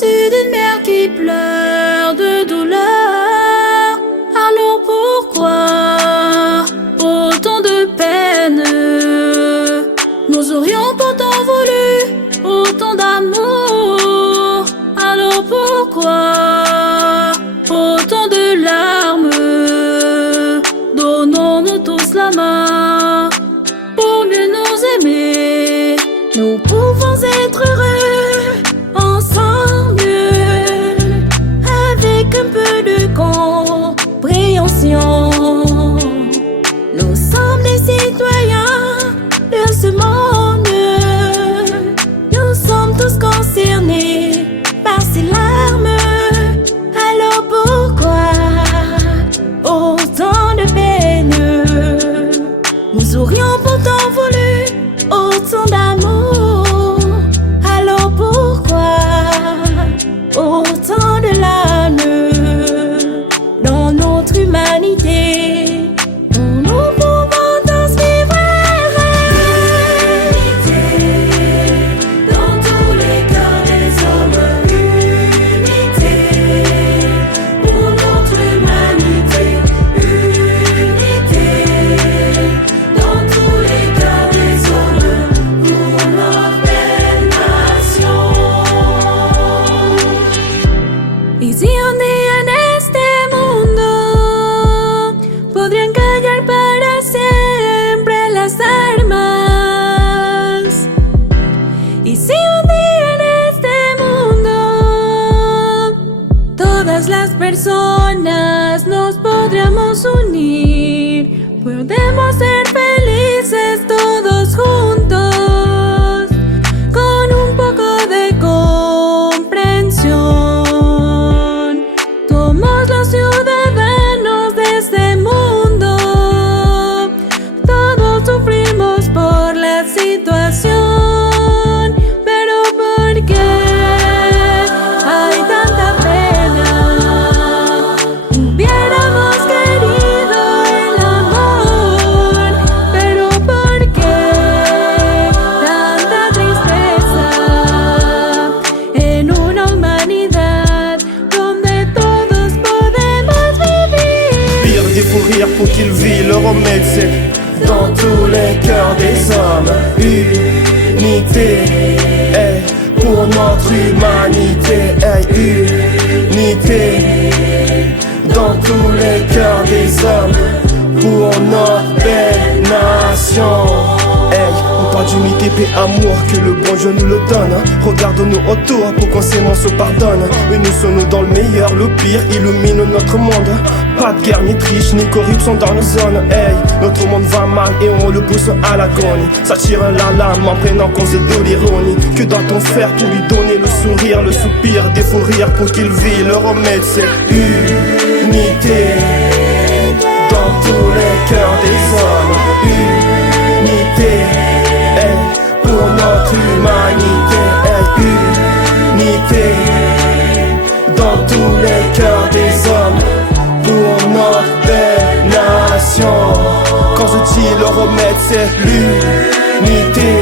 au-dessus d'une mer qui pleure de douleur. Alors pourquoi autant de peine? Nous aurions pourtant voulu autant d'amour. Alors pourquoi autant de larmes? Donnons-nous tous la main pour mieux nous aimer. Nous pouvons être heureux ensemble avec un peu de compréhension. Nous sommes des citoyens de ce monde. Nous sommes tous concernés par ces larmes. Alors pourquoi autant de peine? Nous aurions pourtant voulu autant d'amour. Alors pourquoi autant de larmes? Dans notre humanité, nous pouvons tous vivre l'unité. Dans tous les cœurs des hommes, unité. Pour notre humanité, unité. Dans tous les cœurs des hommes, pour notre belle nation. Y si un día en este mundo podrían callar para siempre las armas, y si un día en este mundo todas las personas nos podríamos unir, podemos ser felices todos juntos con un poco de comprensión. Somos los ciudadanos de este mundo, todos sufrimos por la situación, pero ¿por qué hay tanta pena? Hubiéramos querido el amor, pero ¿por qué tanta tristeza en una humanidad donde todos podemos vivir? Pire des fous rires pour qu'il vit, le remède c'est dans tous les cœurs des hommes. Unité, hey, pour notre humanité, hey, unité. Dans tous les cœurs des hommes, pour notre belle nation. Hey, on parle d'unité, paix, amour, que le bon Dieu nous le donne. Regarde-nous autour pour qu'on s'aime, on se pardonne. Unissons-nous dans le meilleur, le pire illumine notre monde. Pas de guerre, ni triche, ni corruption dans nos zones. Hey, notre monde va mal et on le pousse à l'agonie. Ça tire la lame en prenant cause de l'ironie. Que doit-on faire pour lui donner le sourire, le soupir, des fous rires pour qu'il vit? Le remède c'est unité. Dans tous les cœurs des hommes, unité, hey, pour notre humanité, hey, unité. Dans tous les cœurs des hommes, pour notre belle nation. Quand je dis le remède c'est l'unité.